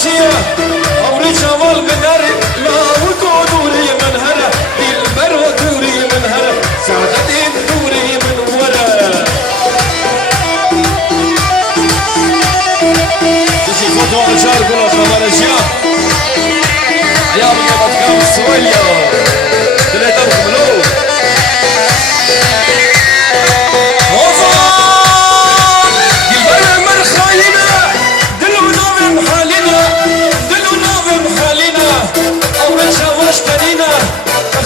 امشيه عمري جمال مناري لا ودوري من هنا دلبر ودوري من هنا سعادتي دوري من ورا تجي فوتو رجال قولوا خبر اشياء ايام يوم تكام سويليا ثلاثة بخملو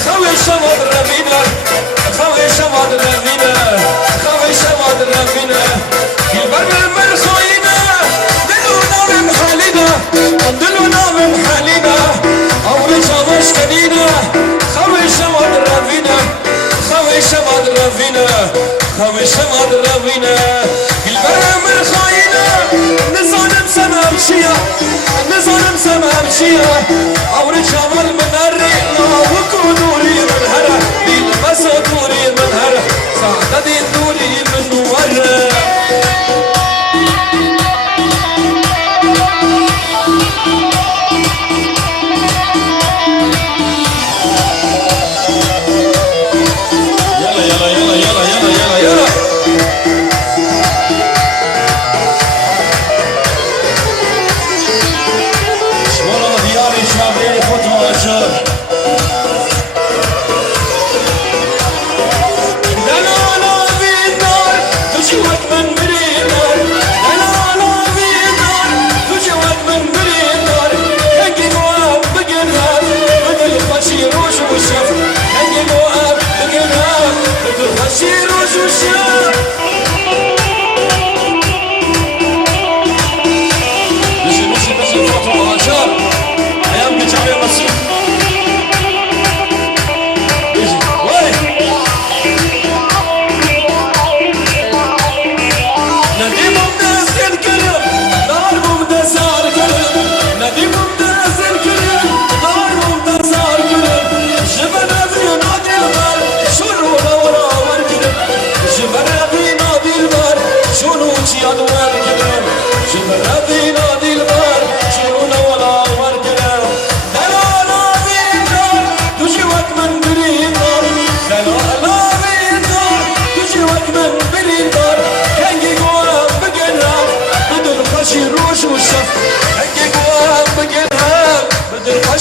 خوي شماد رمينا خوي شماد رمينا خوي شماد رمينا البر من خوينا دلونا من حالنا دلونا من حالنا خوي شماش كنينا خوي شماد رمينا خوي شماد رمينا خوي شماد رمينا البر من خوينا نظلم سما مشيا نظلم سما مشيا عمري جمال من الريق وكونوري من هرا بالبس دوري من هرا سعدتي دوري من ورا يلا يلا يلا يلا يلا يلا يلا شمالة دياري شعبيني خطوة أجر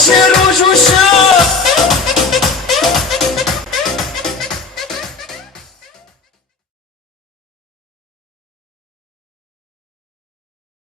Shit.